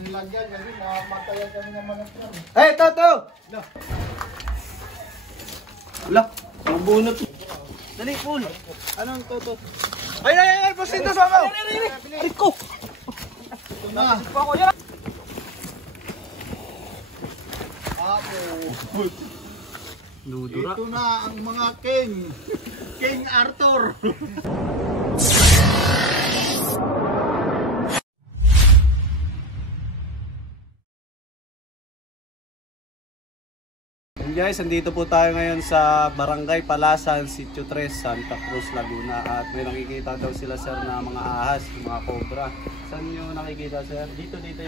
nilagyan kasi mamatayan kami ng manok yan. Hey, Toto! Wala, ang bunot. Dali, Paul. Anong Toto? Ay, pasin to sa ako! Aray ko! Ito na. Ako yan! Ito na ang mga king. King Arthur. Guys, andito po tayo ngayon sa Barangay Palasan, Sitio 3, Santa Cruz, Laguna. At may nakikita daw sila, sir, na mga ahas, mga cobra. Saan nyo nakikita, sir? Dito yung...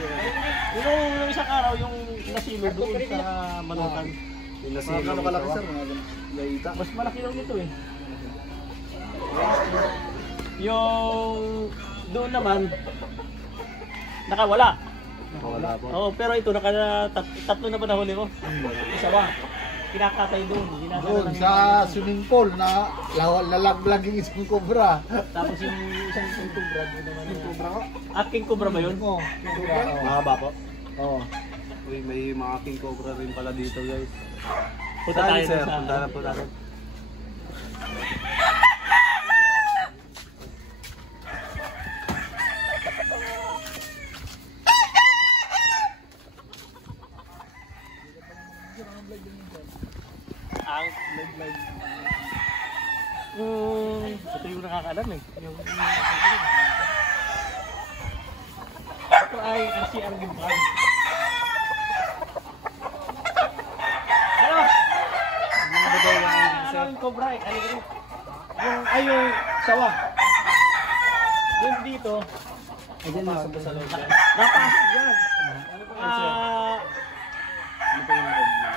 Yung isang araw, yung nasilo doon sa Manukan. Yung nasilo. Ano kalaki, sir? Mas malaki lang nito eh. Yung doon naman, nakawala. Wala po. Oo, pero ito, tatlo na ba nahuli ko? Isa ba? Kinakatay doon. Doon sa swimming pool na lalaglag yung isang cobra. Tapos yung isang king cobra doon naman. King cobra ko? King cobra ba yun? Oo. King cobra? Mahaba po. Oo. Uy, may mga king cobra rin pala dito, guys. Punta Saan, tayo sir? sa... Punta na po natin. Ito yung nakakaalam eh. Ito ay RCR Gimbal. Ano? Ano yung cobra eh? Ano yung sawa. Yung dito. Ayan na, sa loob. Napasok dyan. Ano po yan, sir? Ano po yung loob niya?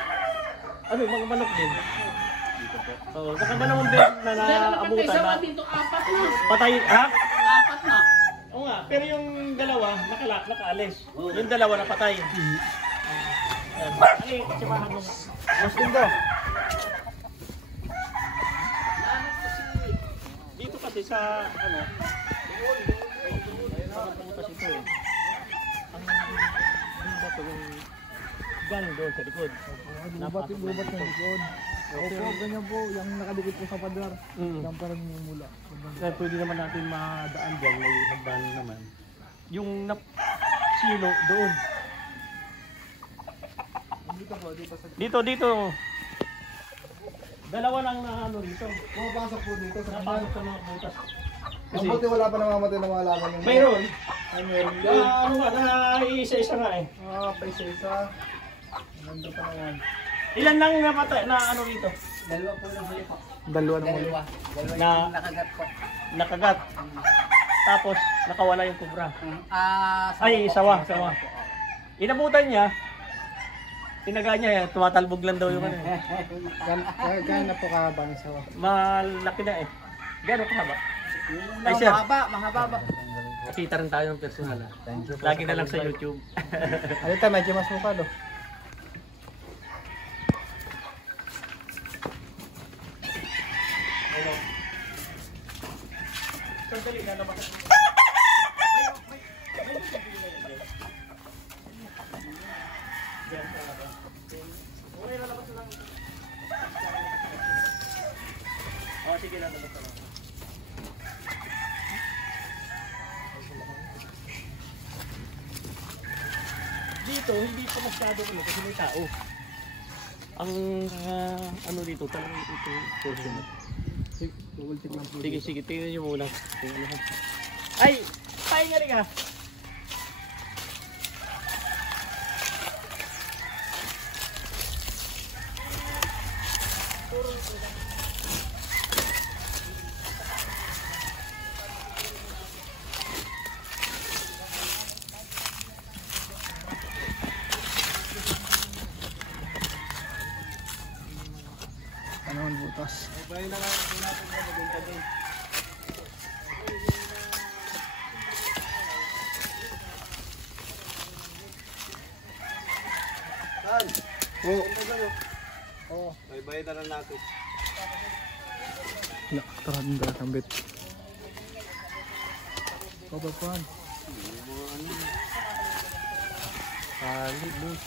Ano yung mga manok din? Dito po. Oo, saka dalawang beses na naabutan na. Apat na. Patay, ha? Apat na. Oo nga, pero yung dalawa, nakaalis. Yung dalawa napatay. Ay, simahan mo. Mas gundo. Dito kasi sa, ano, parang pumutas ito eh. Ang bato yung galing doon sa likod. Lubat ng likod. Opo, ganyan po. Yung nakadikit po sa pader. Yan parang yung mula. Kaya pwede naman natin madaan dyan, may hagdan naman. Yung silo doon. Dito. Dalawa lang na ano dito. Pumapasok po dito sa kanal. Napasok sa mga butas. Mabuti wala pa namamatay na mga laman yung... Mayroon. Ay, meron Na yun. ano nga, na isa-isa nga eh. Pa isa-isa. Ganda pa naman. Ilan lang napatay na ano dito? Dalawa po lang huli po. Dalawa naman. Dalawa Na yung nakagat po. nakagat. Tapos nakawala yung kubra. Ay, sawa sawa. Inabutan niya. Tinaga niya, tumatalbog lang daw yung ano. Gano'n na po kahaba ang sawa. Malaki na eh. Gano'n kahaba? Ay, sir. Mahaba. Kita rin tayo ng personal. Lagi na lang sa YouTube. Ano ito, medyo mas mukha do. Sandali na naman. Sige na naman. Dito, hindi pa masyado kasi may tao. Ang ano dito, talagang ito portion. Sige, tingnan nyo muna. Ay! Pahinga rin ka! Ano ang butas? Bayan na nga natin na magbenta din. Saan? Oo. Oo. May bayan na lang natin. Nakaktaranda ang bit. Kabapan. Bali, boss.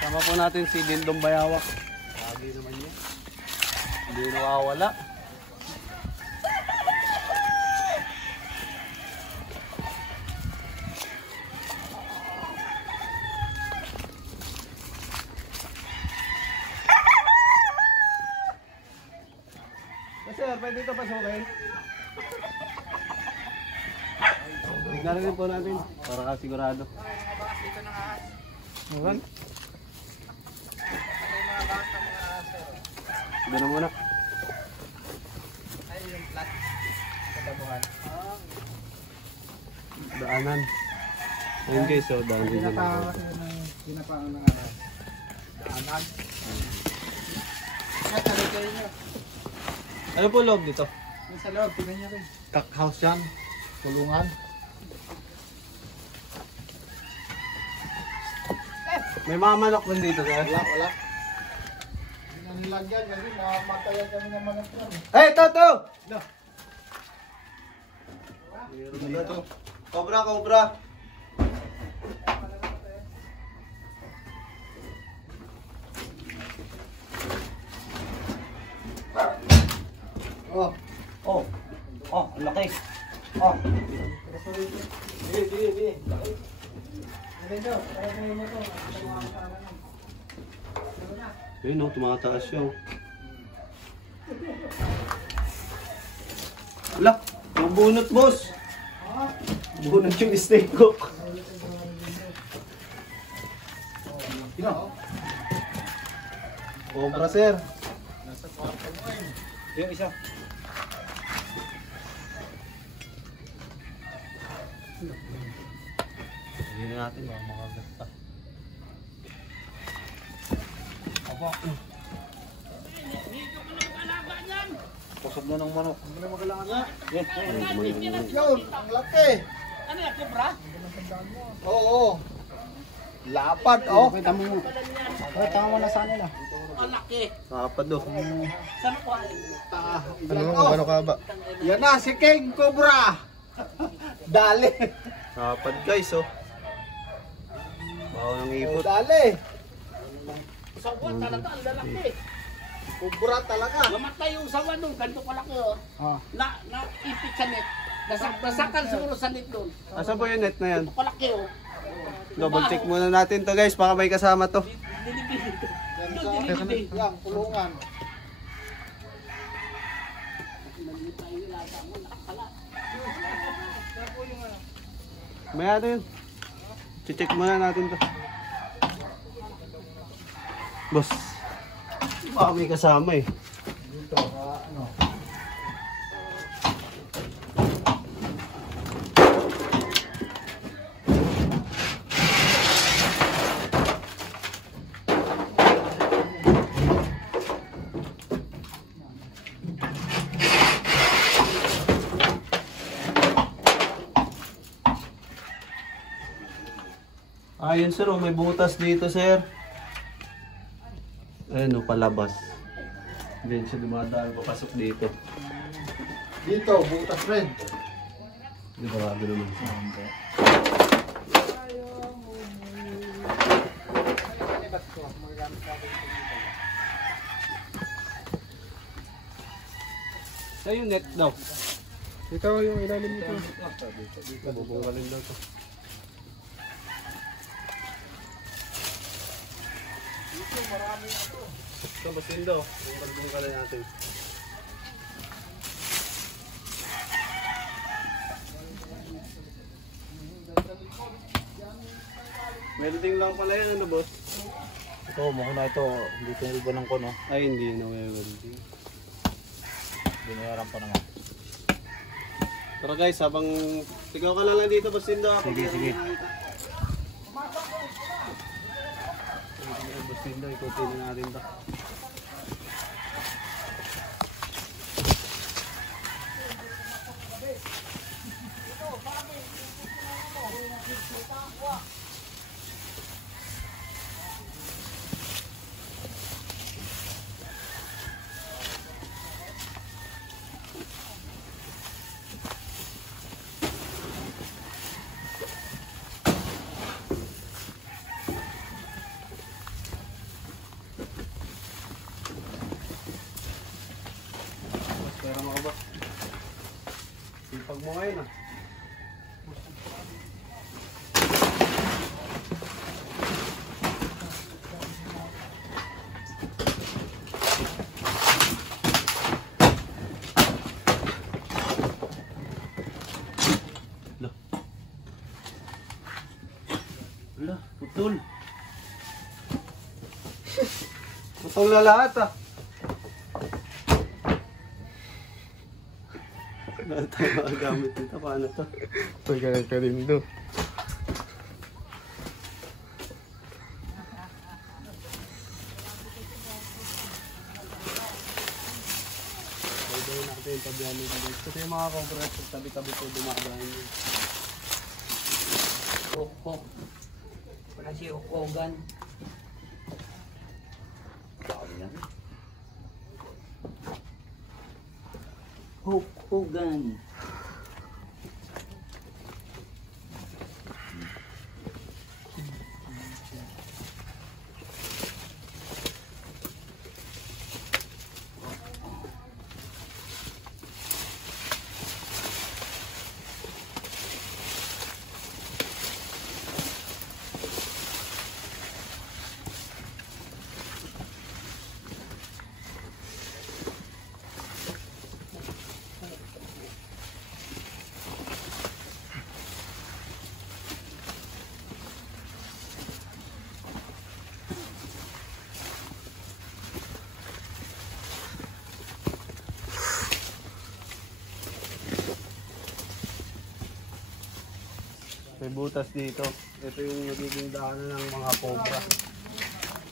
Sama po natin si Dindong Bayawak. Lagi naman yan. Hindi nawawala. Sir, pwede ito pasukin? Tignan rin po natin para kasigurado. Mulan. Gano'n muna. Ay, yung plat. Kadabuhan. Daanan. Ayun guys, so daan din dyan. Pinapaan ng aras. Daanan. Ay, talit kayo nyo. Ano po loob dito? Yung sa loob, tingnan niyo rin. Cock house yan. Tulungan. May mga manok din dito, sir. Wala. Nilagyan kasi mamatayan kami ng manok yan. Hey, Toto! No. Dito. Cobra. Oh, ang laki. Oh. Bili. Ayun o, tumataas siya. Wala, mabunot boss. Bunot yung steak ko. Cobra sir. Yung isa. Hindi na natin baka makagasta. Kusog na ng manok. Hindi magalangan na. Ayun, Yun, ang laki. Ano yan, kubra? Oo. Lapad, oh. Kita mo. Tama mo na sa nila. Ang laki. kapad do. Saan ko? Ano ka ba? Yan na, si King Cobra. Dali. Kapad guys oh. Baho ng ipot. Dali. Sawan talaga, ang lalaki. Cobra talaga. Namatay yung sawan nung ganito kalaki oh. Ah. Ipit sa net. Nasakan siguro sa net doon. Asan po yung net na yan? Ito kalaki oh. Double check muna natin to guys, baka may kasama to. Yan, kulungan. May ano yun. Check muna natin to. Boss, baka may kasama eh. Dito, ano. Ayun sir, oh, may butas dito sir. Ayun oh, palabas. Then siya dumadaan, papasok dito. Dito, butas rin. Di ba grabe naman siya. Sa'yo yung net daw. Ito yung ilalim nito. Bubungalin daw to. Ito, basin daw. Bungkalin natin. Welding lang pala yan, ano boss? Ito, mukhang na ito. Hindi ko ibanan ko, no? Ay, hindi na welding. Binayaran pa naman. Pero guys, habang sigaw ka lang dito, basin daw. Sige. Basin daw, ikutin na natin to. mo ngayon ah. Wala, putol. Putol na lahat ah. Wala tayo makagamit dito. Paano to? Pagkakas ka rin do. Pwede natin yung tabihan nito guys. Kasi yung mga cobra sa tabi-tabi po dumadaan yun. Hukok. Wala si Hukogan. Hukogan. May butas dito. Ito yung nagiging daanan ng mga cobra.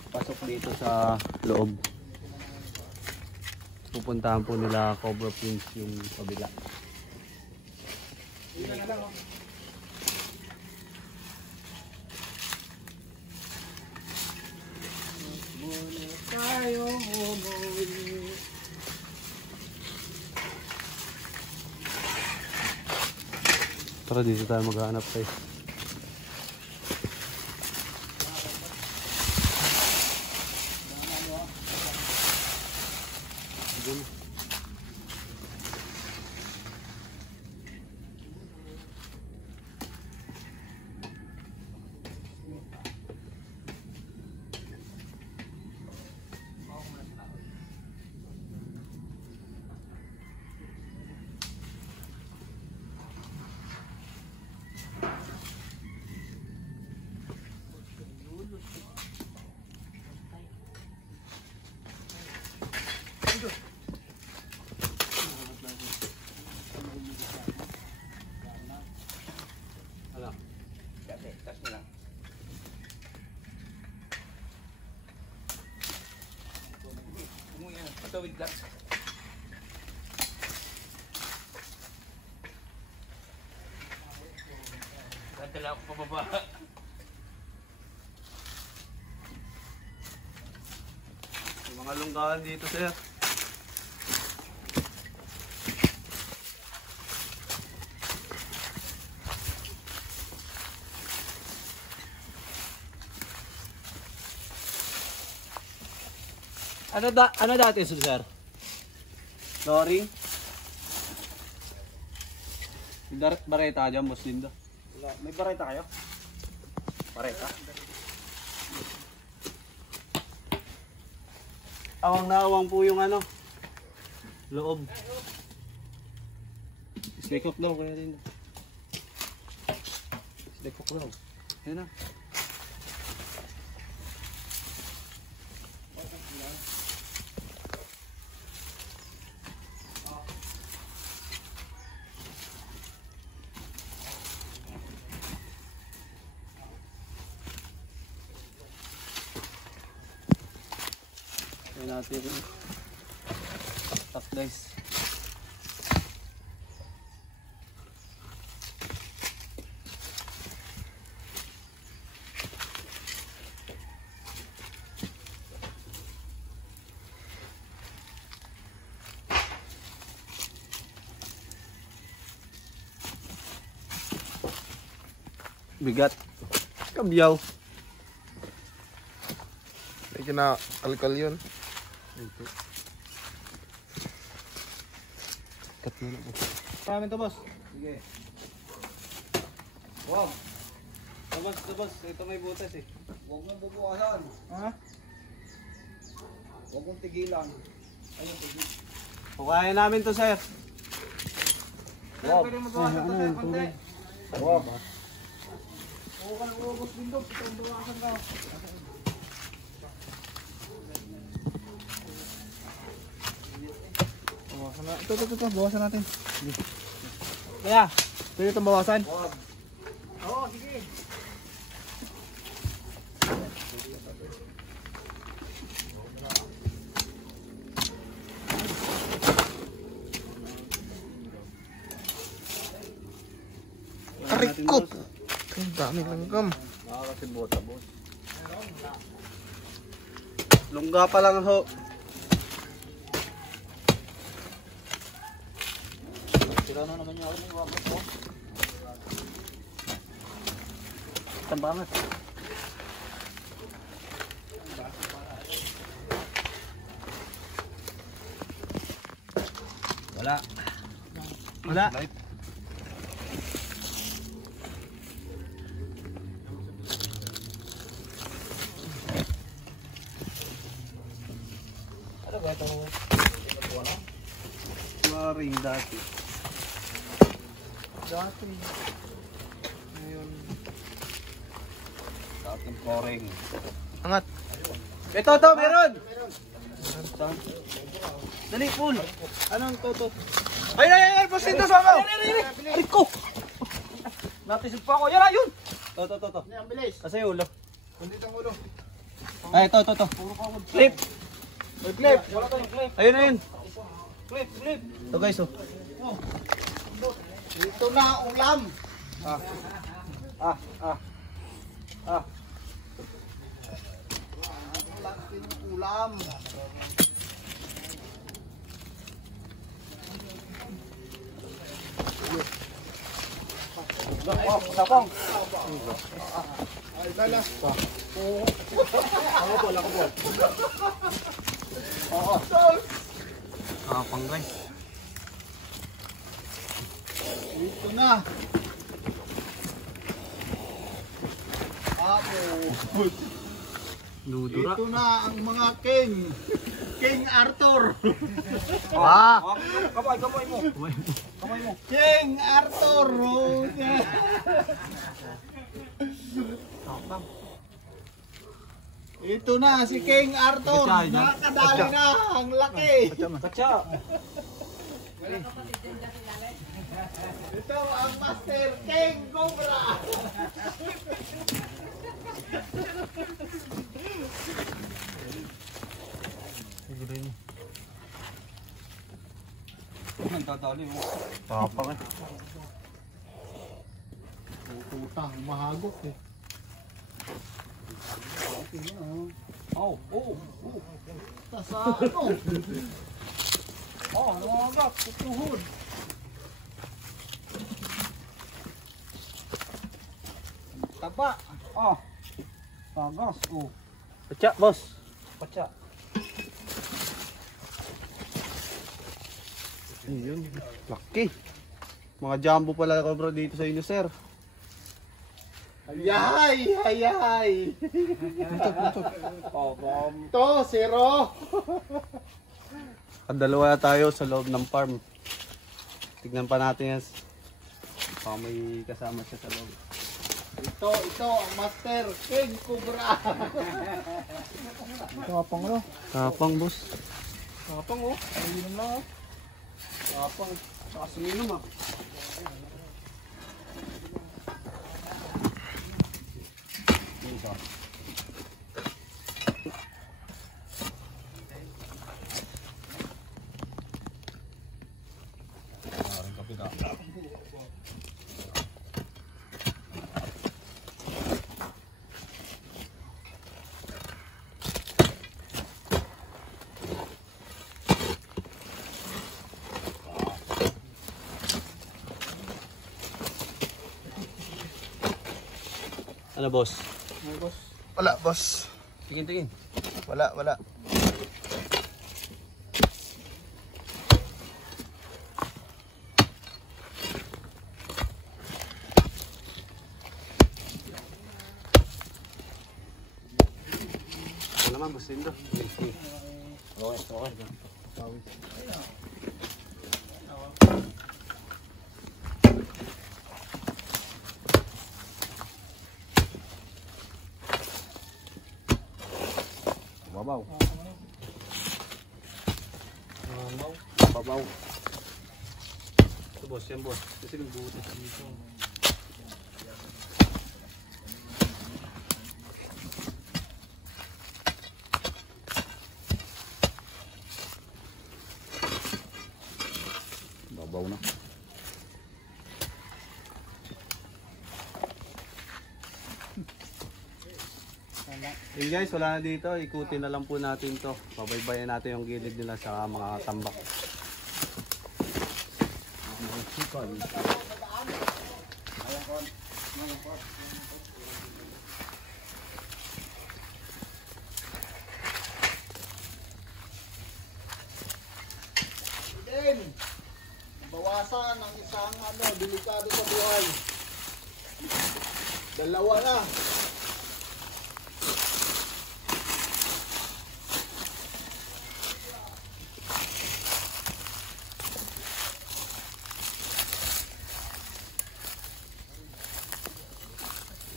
Pasok dito sa loob. Pupuntahan po nila Cobra Prince yung kabila. Tara, dito tayo maghanap guys. Tawid lang. Dadala ako pababa. Yung mga lunggahan dito sir. Ano dati sir? Loring. Bareta dyan, boss Lindo. May bareta kayo? Bareta? Awang na awang po yung ano. Loob. Slake up daw kaya rin. Slake up daw. Yan na. Natin tak guys. Bigat. Kabyaw. May kina-alkal yun. Cut na po. Maraming to boss. Sige. Wow. Labas. Ito may butas eh. Huwag mong bubukasan. Ha? Huwag mong tigilan. Ayun, tigil. Pukayan namin to, sir. Wow. Pwede mo bukasan to, sir, konti. Wow. Huwag ka nag-uubos bindog. Ito yung bukasan ka. Bawasan na. Ito. Bawasan natin. Sige. Kaya, pwede itong bawasan? Oo, sige. Arikot! Ang dami langgam. Baka kasi bota, boss. Lungga pa lang ho. Sira na naman yung ako ng wabot ko. Tambangan. Wala. Ano ba ito? Maring dati. Dati. Ngayon. Dating koreng. Angat. Ito, meron! Saan? Dali, pull. Anong toto? Ay, boss, ito sa ako! Ay, ko! Natisip pa ako. Yan, yun! To. Ang bilis. Kasi yung ulo. Kundit ang ulo. Ay, ito. Flip! May clip. Wala tayong clip. Ayun. Clip. Ito guys, oh. Ito na, ulam. Ulam. Sapong. Ay, dala. Kapang guys. Ito na. Ako. Dudura. Ito na ang mga king. King Arthur. Kamay mo. King Arthur. Oh, yeah. Ito na si King Arthur. Nakakadali na ang laki. Katsa. Ito ang Master King Cobra. Nagtatali mo. Tapang eh. Puta, mahagok eh. Oh. Sa ano? Mahagok. Tutuhod. Taba. Tagas. Katsa, boss. Katsa. Ayun. Laki. Mga jumbo pala cobra dito sa inyo, sir. Hayay! To, zero. Dalawa tayo sa loob ng farm. Tignan pa natin yan. Baka may kasama siya sa loob. Ito ang Master King Cobra. Kapang no? Kapang, boss. Kapang oh. Ayun lang oh. Kapang. Saka suminom ah. Ano, boss? Wala, boss. Tingin. Wala. naman, Boss Lindo. Okay, okay. Babaw. Babaw. Ito boss, yan boss. Kasi may butas dito. Babaw na. Yun guys, wala na dito. Ikutin na lang po natin to. Pabaybayan natin yung gilid nila sa mga tambak. Then, bawasan ang isang delikado sa buhay. Dalawa na.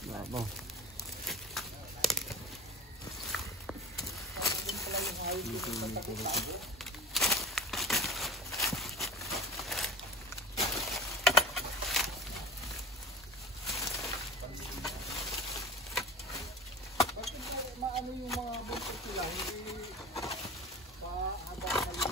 Babaw. Maano yung mga buntot sila, hindi pa-haba kayo.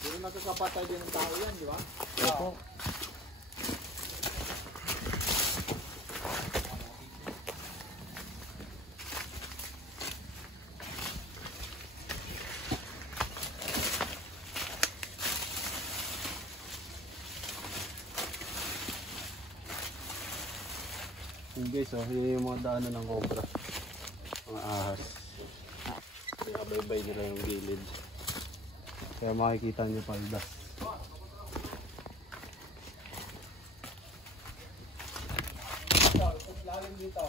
Hindi nakakapatay din ng tao yan, di ba? Opo. Yun guys, oh, yun yung mga daanan ng cobra. Mga ahas. Kaya baybay nila yung gilid. Kaya makikita nyo paldas. Lalim dito.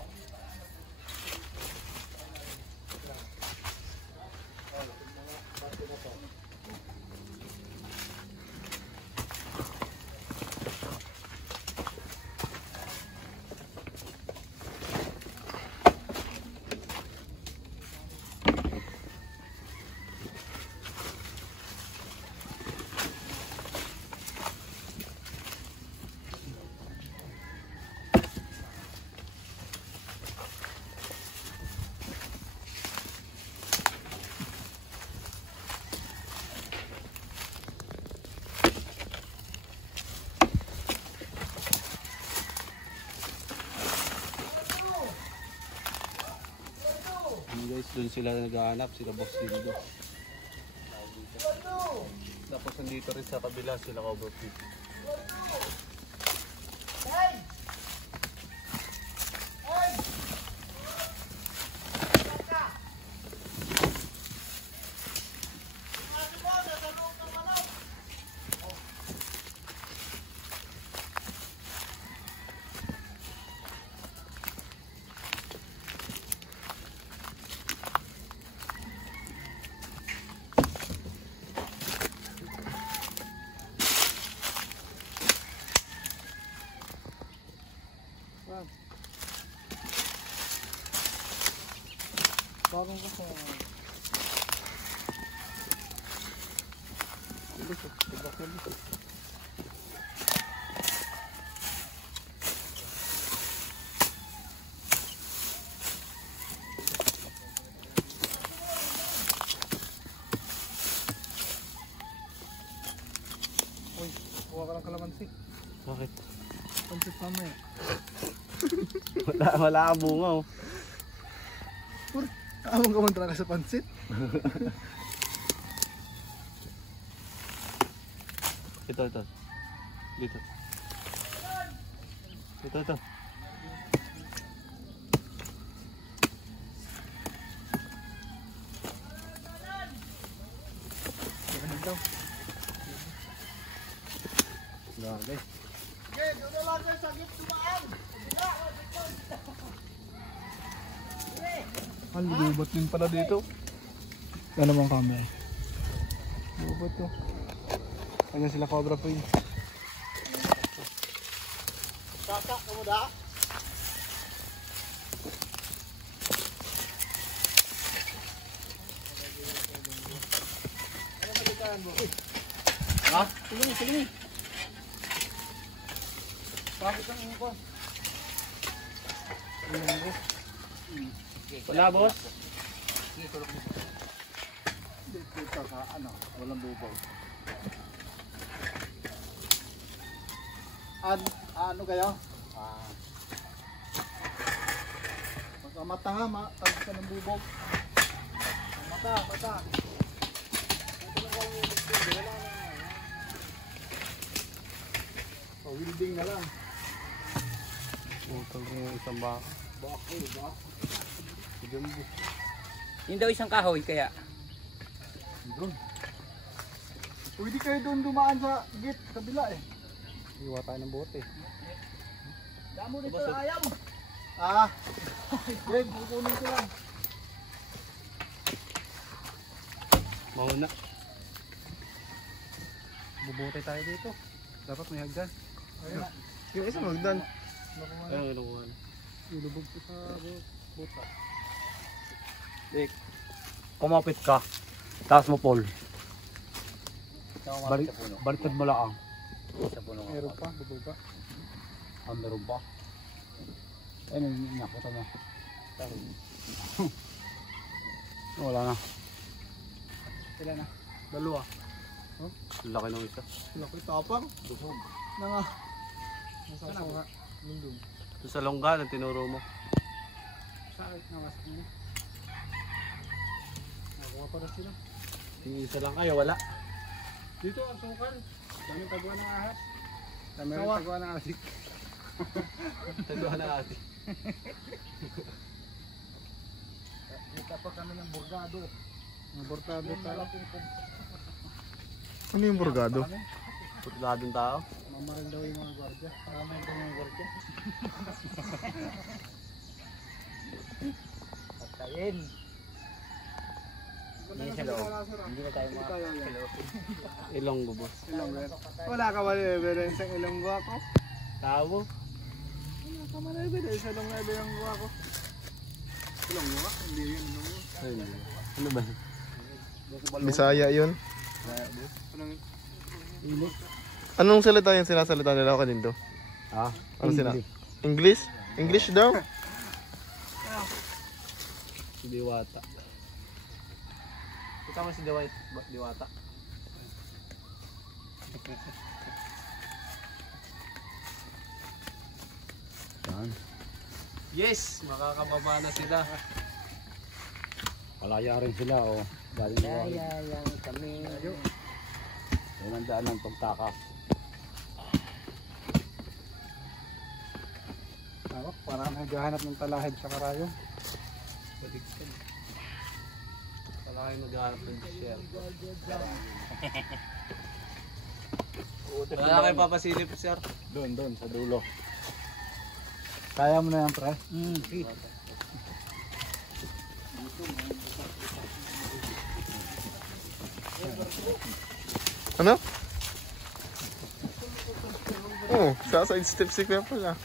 Yun guys, doon sila naghahanap, sila Boss Lindo. Tapos nandito rin sa kabila sila Cobra Pit. Bagong kasi. Uy, kuha ka ng kalamansi. Bakit? Pansit mamaya. Wala ka bunga oh. Kaawang ka man talaga sa pansit. Ito. Dito. Ito. Ganun daw. Grabe. Ang lubot din pala dito. Ano bang camera? Lubot to. Kanya sila Cobra Prince. Saka, kamu da? Ha? Tulungi, tulungi. Bakit ang ko? Wala, boss. Dito sa ano, walang bubog. Ano kayo? Mata ha, tagos ka ng bubog. Mata. Wielding na lang. Utol yung isang baka. Yun daw isang kahoy kaya. Doon. Pwede kayo doon dumaan sa gate, kabila eh. Iwa tayo ng bote. Damo dito na ayam. Greg, kukunin ko lang. Mauna. Bubote tayo dito. Dapat may hagdan. Yung isang magdan. Ayun, nakuha. Ilubog ko sa buta. Dick, kumapit ka. Taas mo, Paul. Baliktad mo lang. Meron pa, bubog pa. Meron pa. Ayun, nakita mo. Wala na. Sila na. Dalawa. Laki ng isa. Laki tapang. Nanga. Nasasawa. Lundong. Doon sa longga na tinuro mo. Saan nawas niya? Nakuha pa na sila. Yung isa lang kayo, wala. Dito ang sukal. Dami tagwa ng ahas. Dami tagwa ng asik. Tagwa na ate. Kita pa kami ng bordado. Ng bordado tayo. Ano yung burgado? Putladong tao. Mamaril daw yung mga gwardiya. Marami daw yung gwardiya. Patayin. Hindi na tayo Ilonggo, boss. Wala ka ba evidence ang ilonggo ako? Tao? Wala ka man evidence ang ilonggo ako. Ilonggo ka? Hindi yun ilonggo. Ano ba? Bisaya yun. Anong salita yung sinasalita nila ako kanino? Ano sila? English? English daw? Si Diwata. Kita mo si Diwata. Yes! Makakababa na sila. Malaya rin sila, oh. Kaya lang kami. Yan ang daan ng pagtakas. Parang naghahanap ng talahib sa karayo. Wala kayo maghanap ng share. Wala kayo papasilip, sir. Doon, sa dulo. Kaya mo na yan, pre? Ano? Oh, sa side step si Kuya pala.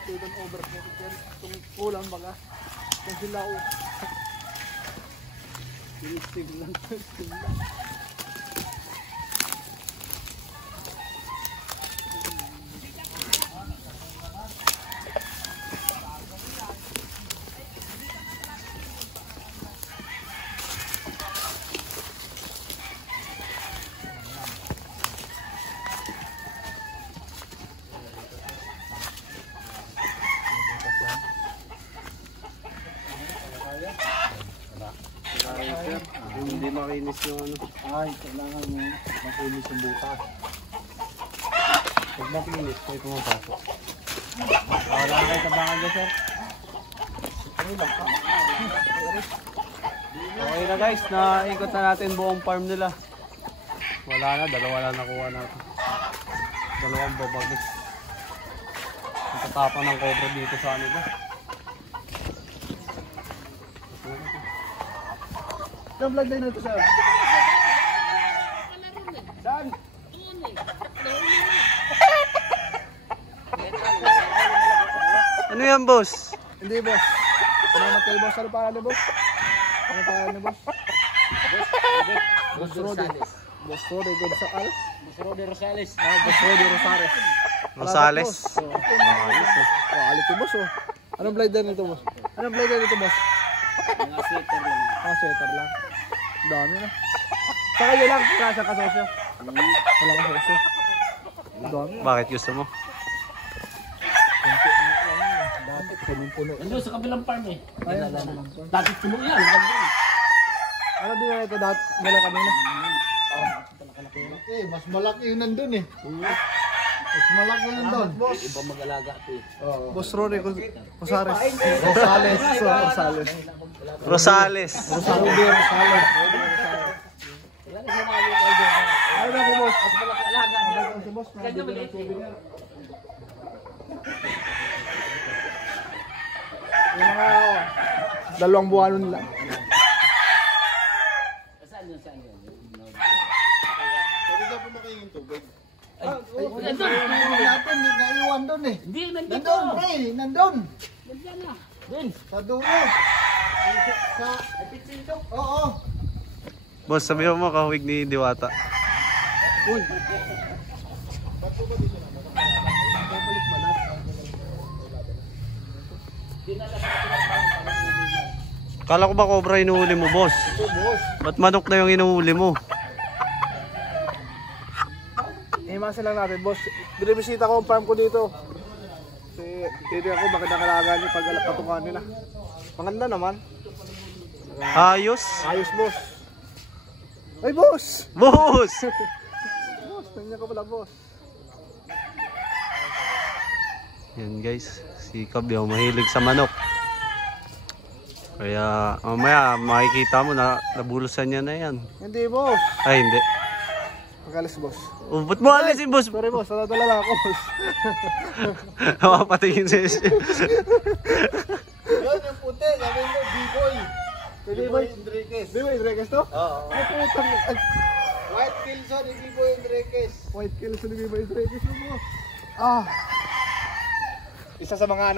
Tudan over itong ulam baga. Kung sila o. Sinistig lang. Hindi makinis yung ano. Ay, kailangan mo makinis yung butas. Pag makinis, kayo pumapasok. Wala kayo tabangan dyan, sir? Okay na guys, naikot na natin buong farm nila. Wala na, dalawa na nakuha natin. Dalawang babagis. Ang tatapang ng cobra dito sa ano ba? Ang vlog na ito, sir. Saan? Ano yan, boss? Hindi, boss. Salamat kayo, boss. Ano pangalan ni boss? Ano pangalan ni boss? Boss Rodi. Boss Rodi Gonzales. Boss Rodi Rosales. Boss Rodi Rosales. Rosales. Ayos eh. Quality, boss, oh. Anong vlog na nito, boss? Anong vlog na nito, boss? Mga sweater lang. Sweater lang. Dami na. Sa kayo lang, wala siyang kasosyo. Wala kasosyo. Dami. Bakit gusto mo? Punong-puno. Nandun sa kabilang farm eh. Ayun. Dati puno yan. Nandun. Ano din na ito dati? Gala kanina. Mas malaki yung nandun eh. Mas malaki yung nandun. Boss. Iba mag-alaga ito eh. Boss Rory Rosales. Rosales. Rosales. Rosales. Rosales. Rosales. Wala na sinabi kayo doon. Ano na po, boss? Mas malaki alaga niya. Si boss, Ganyan maliit eh. yung mga 2 buwan nun lang. Saan yun? Saan yun? Pwede daw po makingin tubig. Nandun. Natin, naiwan doon eh. Hindi, nandito. Nandun, pre, nandun. Nandiyan na. Dun. Sa dulo. Sa... Oo. Boss, sabi mo kahawig ni Diwata. Uy. Kala ko ba cobra inuuli mo, boss? Ito, boss. Ba't manok na yung inuuli mo? Imasin lang natin, boss. Binibisita ko ang farm ko dito. Kasi dito ako, bakit nakalaga niyo pag patungan nila. Maganda naman. Ayos. Ayos, boss. Ay, boss! Boss! Boss, nandiyan ka pala, boss. Yan guys, si Kabyo mahilig sa manok. Kaya mamaya makikita mo na nabulusan niya na yan. Hindi, boss. Ay hindi. Pagalis, boss. Oh, ba't mo alisin, boss? Sorry, boss. Nadadala lang ako, boss. Mapatingin sa isyo. Yun, yung puti. Sabi mo, B-boy. B-boy Enriquez. B-boy Enriquez to? Oo. Ay, putang. Ay. White Kilson ni B-boy Enriquez. White Kilson ni B-boy Enriquez, boss. Ah. Isa sa mga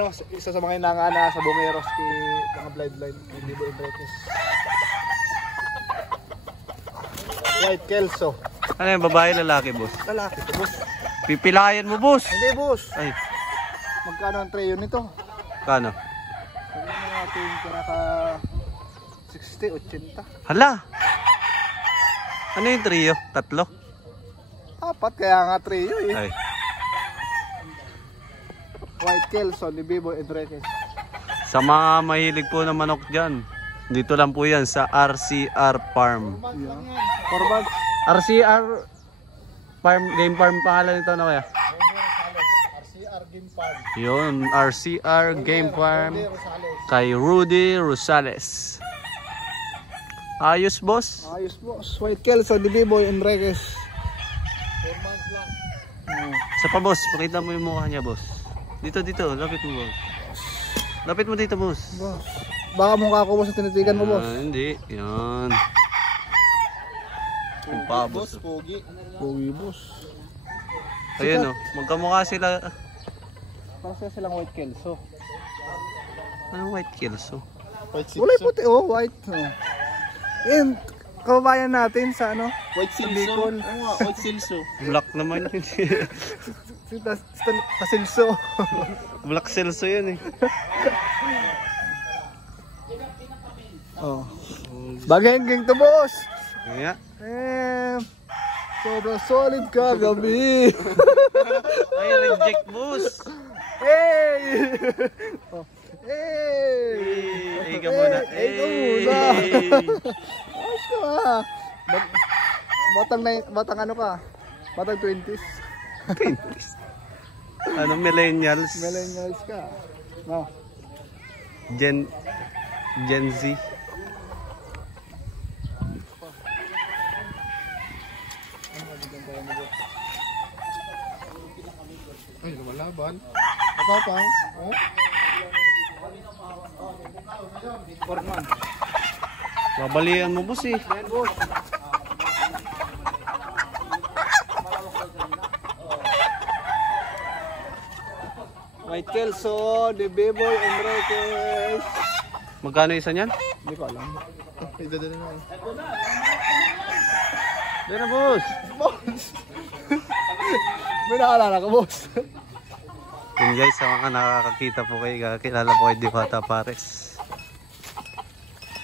inaangana sa Bungeros kay mga bloodline ni B-boy Enriquez. White Kelso. Ano yung babae, lalaki, boss? Lalaki to, boss. Pipilayan mo, boss. Hindi, boss. Ay, Magkano ang tray yun nito? kano? Sabi mo natin ka 60, 80. Hala! Ano yung trio? 3? 4, kaya nga trio eh. Ay, White Kelson ni Bibo Enriquez. sa mga mahilig po na manok dyan, dito lang po yan sa RCR Farm. Forbag. RCR Farm, game farm pangalan nito na kaya? RCR Game Farm. Yun, RCR Game Farm Rosales. kay Rudy Rosales. Ayos, boss. Ayos, boss. White Kelson ni Bibo Enriquez. 4 months lang. Sa pa, boss, pakita mo yung mukha niya, boss. Dito, lapit mo, boss. Lapit mo dito, boss. Boss. Baka mukha ko, boss, sa tinitigan mo, boss. Hindi, yan. Yung pa, boss. Pogi. Pogi, boss. Ayun, oh, magkamukha sila. Parang silang White Kelso. Anong white kills, oh? Wala yung puti, oh. White. Oh. Yan, kababayan natin sa ano? White Silso. White Silso. Black naman yun. Si Tasilso. Black Celso yun, eh. Oh. Bagengeng to, boss. Kaya, Sobrang solid ka, gabi. ay, reject, boss. Hey! Oh. Hey! Ay, ka muna. Hey, ka muna. Ayos ka ba? Batang ano ka? Batang 20s. Ano, millennials? Millennials ka. No. Gen Z. Ay, lumalaban. Matapang. Oh. Babalian mo, boss eh. White Kelso, the B-Boy Enriquez. Magkano isa niyan? Hindi ko alam. Ay, dadala na. Dito na, boss. Boss! May nakalala ka, boss. Yun guys, sa mga nakakakita po kayo, kakilala po kay Diwata Pares.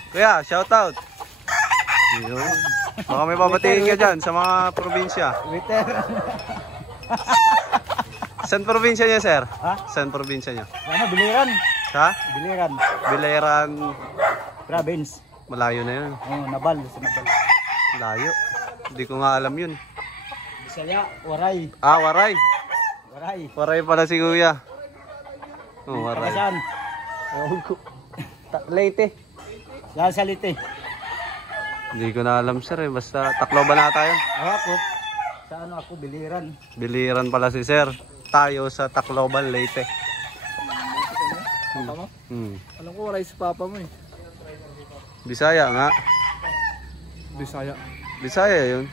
Kuya, shoutout! Yun. Baka may babatiin ka dyan sa mga probinsya. Saan probinsya niya, sir? Ha? Saan probinsya niya? Ano, Biliran? Sa? Biliran. Bileran. Province. Malayo na yun. Oh, Nabal. Sa Nabal. Layo. Hindi ko nga alam yun. Bisaya, Waray. Ah, Waray. Waray. Waray pala si kuya. Oh, Waray. Saan? Leyte. Yan sa Lite. Hindi ko na alam, sir eh. Basta Tacloban na tayo. Ako. Sa ano ako, Biliran. Biliran pala si sir. Tayo sa Tacloban, Leyte. Papa mo? Alam ko wala si papa mo eh. Bisaya nga. Bisaya. Bisaya yun.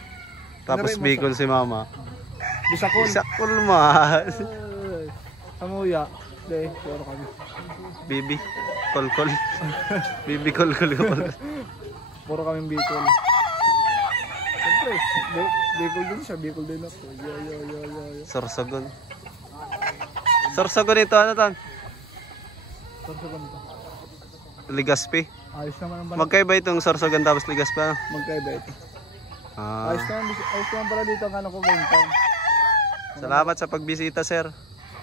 Tapos Ano ba yung Bicol si mama. Bisakol. Bisakol mas. Ay, Amuya. Hindi, puro kami. Bibi. Kolkol. Bibi kolkol. Puro kaming Bicol. Siyempre, Bicol din siya. Bicol din ako. Yo. Sorsogon. Sorsogon ito, ano tan? Saan sa ganito? Ligaspi. Ayos naman ang banat. Magkaiba itong Sorsogon tapos Ligaspi, ano? Magkaiba ito. Ah, Ayos naman pala dito ang ano ko game time. salamat sa pagbisita, sir.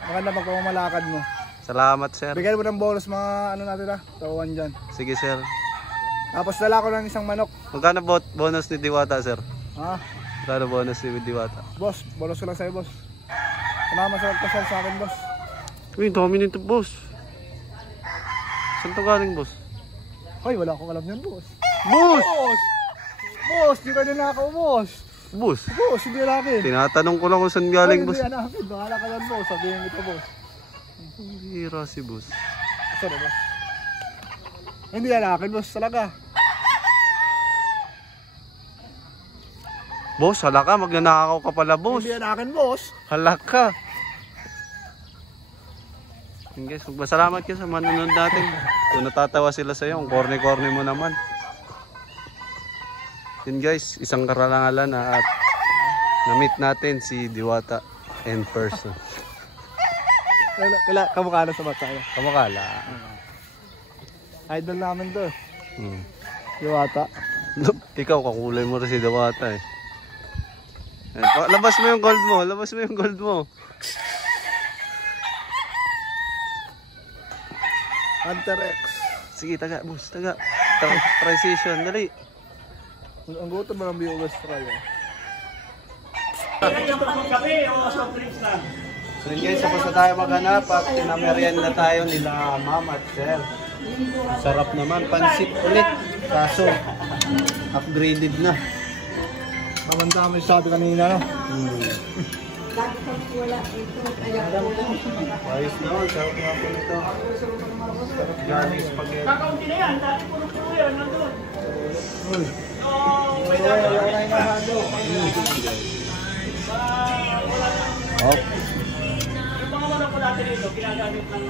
Maganda pag malakad mo. Salamat, sir. Bigyan mo ng bonus mga ano natin tawan dyan. Sige, sir. Tapos dala ko ng isang manok. Magkano bonus ni Diwata, sir? Ha? Magkano bonus ni Diwata? Boss, bonus ko lang sa'yo boss. Salamat sa pagpasal sa akin boss. Uy, dami nito, boss. Saan to galing, boss? Hoy, wala akong alam yan boss. Boss! Boss, di ka nilakaw boss. Boss! Boss, hindi natin. Tinatanong ko lang kung saan galing, boss. Hindi natin. Bahala ka yan boss. Sabihin kita boss. Hira si boss. Sorry boss. Hindi yan akin boss talaga. Boss, hala ka. Magnanakaw ka pala, boss. Hindi yan akin boss. Hala ka. Yun guys, magpasalamat ka sa manonood natin. Kung natatawa sila sa'yo, ang corny-corny mo naman. Yun guys, isang karalangalan na at na-meet natin si Diwata in person. Kamukha na sa mata. Kamakala. Idol namin to. Hmm. Diwata. Ikaw, kakulay mo rin si Diwata eh. Labas mo yung gold mo. Labas mo yung gold mo. Hunter X. Sige, taga, boss, taga. Transition, dali. Ang gutom mo ng viewers try. So yun guys, tapos na tayo maghanap at pinamerienda tayo nila mama at sir. Sarap naman, pansit ulit. Kaso, upgraded na. Tama-tama yung sabi kanina no? Ayos naman, sarap nga po nito. Galing spaghetti. Kakaunti na yan, dati puro yan, nandun. Oh. Yung mga manok ko dati rito, ginagamit ng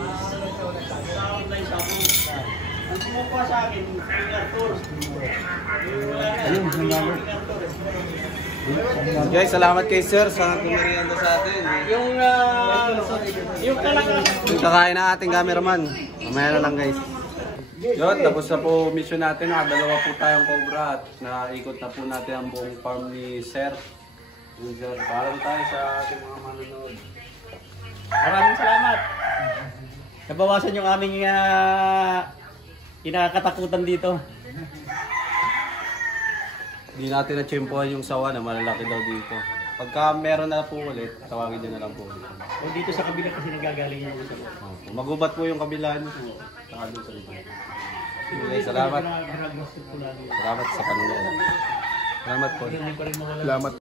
sa online shopping. Ang sumukuha sa akin, King Arthur. Guys, salamat kay sir sa tumirienda sa atin. Yung talaga. Yung kakain ng ating cameraman. Mamaya na lang guys. Yun, tapos na po mission natin. Dalawa po tayong cobra at naikot na po natin ang buong farm ni sir. Yun sir, parang tayo sa ating mga manonood. Maraming salamat. Nabawasan yung aming kinakatakutan dito. Hindi natin na-tsempohan yung sawa na malalaki daw dito. Pagka meron na po ulit, tawagin nyo na lang po ulit. O dito sa kabila kasi nagagaling yung isa. Opo. Magubat po yung kabilaan po. Saka doon sa likod. Okay, salamat. Salamat sa panonood. Salamat po. Salamat.